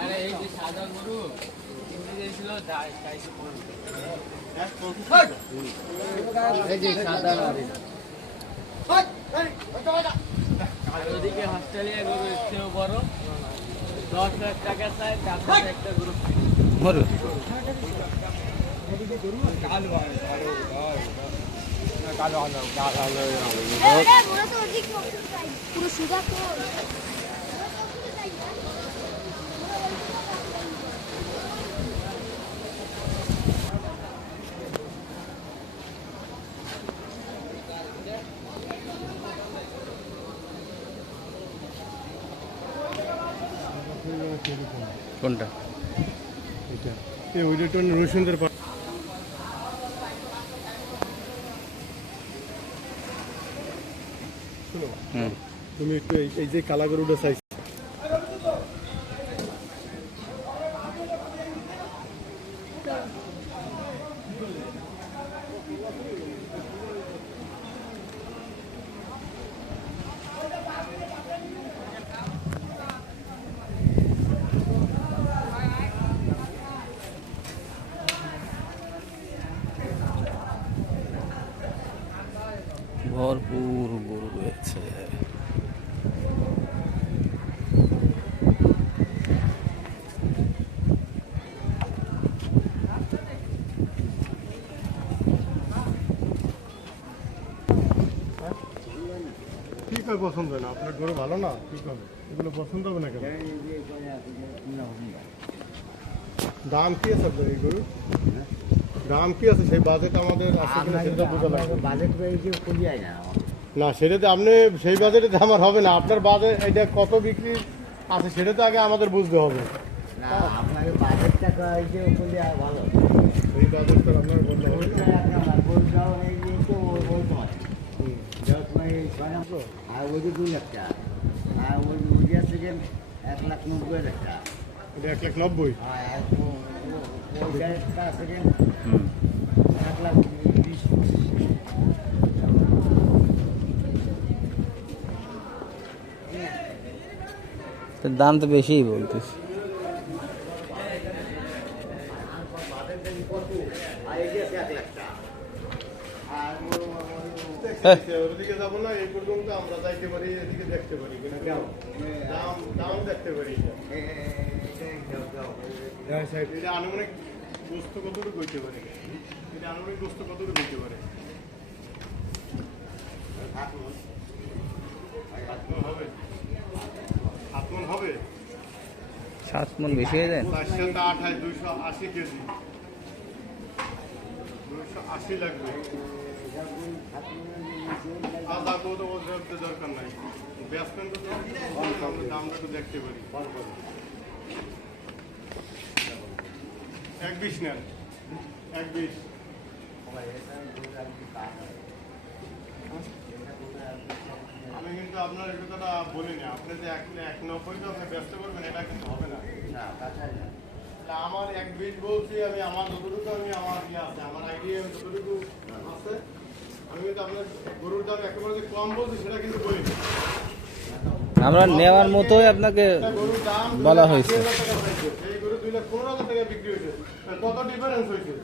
আরে এই যে সাদা গরু কিনতে গেছিল এই যে সাদা ওদিকে অস্ট্রেলিয়া গরু এসছেও বড় 10,00,000 টাকা চাই তারপর একটা গরু মরু কালো পুরো সুদা কোনটা এটা এই ওইটা রসুনদের শুনো তুমি একটু এই যে কালা গরুটা চাইছো ভরপুর গরু রয়েছে। কি করে পছন্দ হয় না? আপনার গরু ভালো না, কি করবে এগুলো পছন্দ হবে না কেন? দাম কি আছে আপনার এই গরু? দাম কি আছে সেই বাজেট আমাদের আছে কিনা সেটা বোঝা লাগবে। বাজেট না সেটাতে আপনি সেই বাজেটে আমার হবে না। আপনার বাজেট এটা কত বিক্রি আছে সেটা তো আগে আমাদের বুঝতে হবে। না আপনার বাজেটটা ভালো এই বাজেটটা আপনার বলতে হবে আর ওই যে 2 লাখ টাকা আর ওই আছে যে 1,90,000 টাকা এটা 1,90,000 আর ওইটা আছে যে 1,20,000 দাম তো বেশিই বলতেছি। ওদিকে যাবো না, এই পর্যন্ত আমরা যাইতে পারি, এদিকে দেখতে পারি দাম দেখতে পারি। এটা আনুমানিক গোস্ত কতটুকু হইতে পারে? এটা আনুমানিক গোস্ত কতটুকু হইতে পারে? 7 মণ হবে? 7 মণ বেশি হয়ে যায়। 4 7 8 280 কেজি, 280 লাগবে। আদা কত বলতে দরকার নাই, ব্যাসমেন্ট তো দামটা একটু দেখতে পারি। 1,20 নেন, 1,20। আমি কিন্তু আপনার এই কথাটা বলিনি। আপনি যে 1,90 আপনি ব্যস্ত করবেন এটা কিন্তু হবে না। আমার 1,20 বলছি আমি, আমার যতটুকু আমি আমার ইয়ে আছে, আমার আইডিয়া যতটুকু আছে, আমি কিন্তু আপনার গরুর দাম একেবারে যে কম বলছি সেটা কিন্তু বলিনি। আমরা নেওয়ার মতোই আপনাকে বলা হয়েছে। এই গরু 2,15,000 টাকা বিক্রি হয়েছে। কত ডিফারেন্স হয়েছে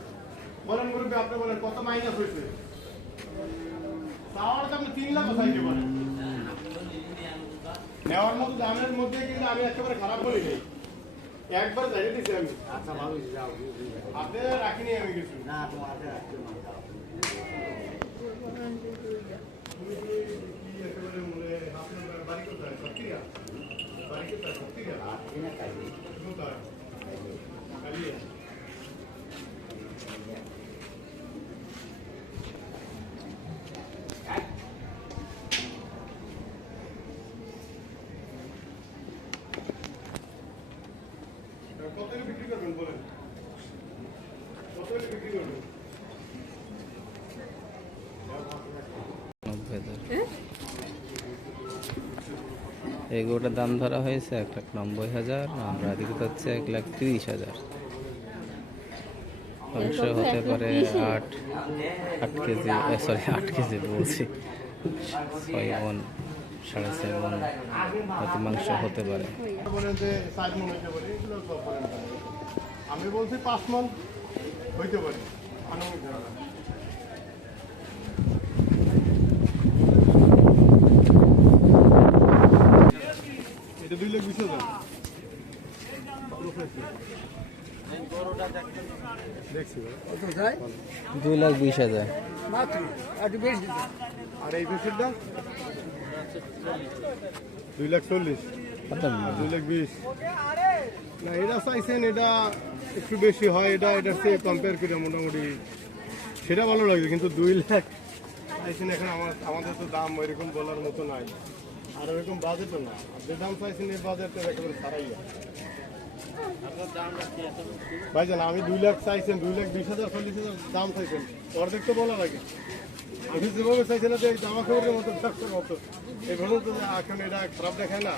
বলেন গরু, আপনি বলেন কত মাইনাস হয়েছে? তাহলে তো আপনি 3 লাখ চাইতে পারেন। নেওয়ার মতো দামের মধ্যে কিন্তু আমি একেবারে খারাপ বলিনি, একবার জানিয়ে দিচ্ছি আমি। আচ্ছা ভালো যাও আপনি রাখিনি আমি কিছু না তোমার বাড়ি কোথায়? সত্যিকা বাড়ি কোথায়? সত্যিকা কোথায়? কালিয়া। কত বিক্রি করবেন বলেন, কত বিক্রি করবেন? এই গরুটার দাম ধরা হয়েছে 1,90,000, আমরা দিতে চাচ্ছি 1,30,000। মাংস হতে পারে 8 কেজি, সরি 8 কেজি বলছি, 6 মণ 6.5 মণ হয়তো মাংস হতে পারে। বলেন যে 4 মণ হইতে পারে, এগুলো সব বলেন। আমি বলছি 5 মণ হইতে পারে আনুমানিক ধারণা। এটা 2,20,000 দেখছি ভাই। 2,20,000। আর এই দুশোটা 2,40,000, কত? 2,20,000। না এটা চাইছেন, এটা একটু বেশি হয়, এটার চেয়ে কম্পেয়ার করে মোটামুটি সেটা ভালো লাগছে, কিন্তু 2 লাখ চাইছেন। এখন আমাদের তো দাম ওইরকম বলার মতো নাই, আর ওইরকম বাজেটও না। আর যে দাম চাইছেন এই বাজেটের একেবারে ছাড়াই। ভাইজান আমি 2 লাখ চাইছেন, 2,20,000 40,000 দাম চাইছেন, অর্ধেক তো বলা লাগে। আমি যেভাবে চাইছি না যে জামা কাপড়ের মতো ব্যবসার মতো, এই ধরুন তো এখন এটা খারাপ দেখায় না।